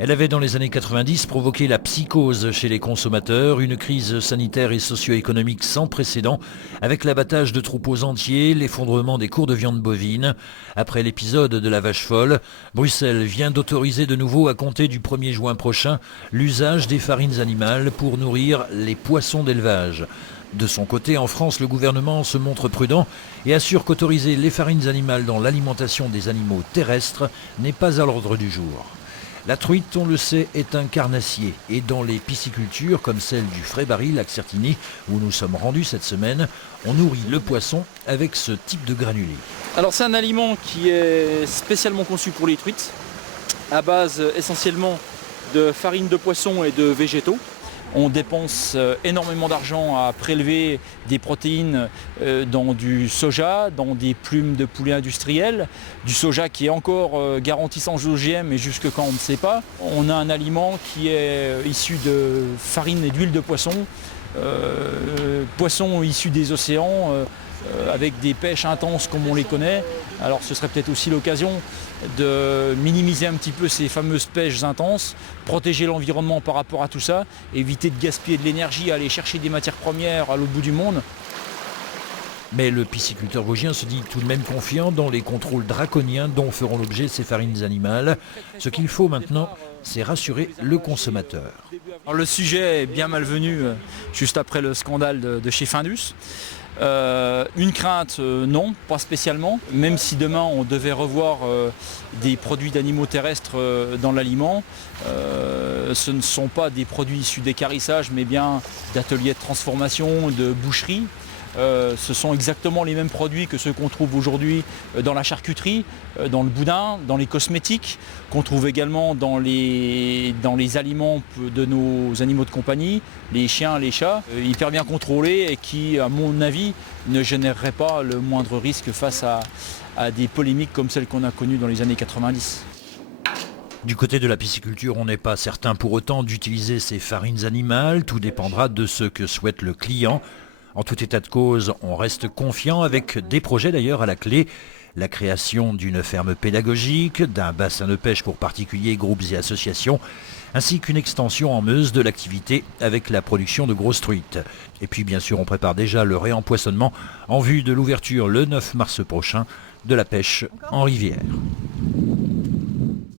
Elle avait dans les années 90 provoqué la psychose chez les consommateurs, une crise sanitaire et socio-économique sans précédent, avec l'abattage de troupeaux entiers, l'effondrement des cours de viande bovine. Après l'épisode de la vache folle, Bruxelles vient d'autoriser de nouveau à compter du 1er juin prochain l'usage des farines animales pour nourrir les poissons d'élevage. De son côté, en France, le gouvernement se montre prudent et assure qu'autoriser les farines animales dans l'alimentation des animaux terrestres n'est pas à l'ordre du jour. La truite, on le sait, est un carnassier et dans les piscicultures comme celle du Frais-Barry, lac Certigny, où nous sommes rendus cette semaine, on nourrit le poisson avec ce type de granulés. Alors c'est un aliment qui est spécialement conçu pour les truites, à base essentiellement de farine de poisson et de végétaux. On dépense énormément d'argent à prélever des protéines dans du soja, dans des plumes de poulet industriel, du soja qui est encore garanti sans OGM et jusque quand on ne sait pas. On a un aliment qui est issu de farine et d'huile de poisson, poissons issus des océans, avec des pêches intenses comme on les connaît. Alors ce serait peut-être aussi l'occasion de minimiser un petit peu ces fameuses pêches intenses, protéger l'environnement par rapport à tout ça, éviter de gaspiller de l'énergie à aller chercher des matières premières à l'autre bout du monde. Mais le pisciculteur vosgien se dit tout de même confiant dans les contrôles draconiens dont feront l'objet ces farines animales. Ce qu'il faut maintenant, c'est rassurer le consommateur. Alors, le sujet est bien malvenu juste après le scandale de chez Findus. Une crainte, non, pas spécialement. Même si demain on devait revoir des produits d'animaux terrestres dans l'aliment, ce ne sont pas des produits issus d'équarrissage, mais bien d'ateliers de transformation, de boucherie. Ce sont exactement les mêmes produits que ceux qu'on trouve aujourd'hui dans la charcuterie, dans le boudin, dans les cosmétiques, qu'on trouve également dans les aliments de nos animaux de compagnie, les chiens, les chats, hyper bien contrôlés et qui, à mon avis, ne généreraient pas le moindre risque face à des polémiques comme celles qu'on a connues dans les années 90. Du côté de la pisciculture, on n'est pas certain pour autant d'utiliser ces farines animales, tout dépendra de ce que souhaite le client. En tout état de cause, on reste confiant avec des projets d'ailleurs à la clé. La création d'une ferme pédagogique, d'un bassin de pêche pour particuliers, groupes et associations, ainsi qu'une extension en Meuse de l'activité avec la production de grosses truites. Et puis bien sûr, on prépare déjà le réempoisonnement en vue de l'ouverture le 9 mars prochain de la pêche en rivière.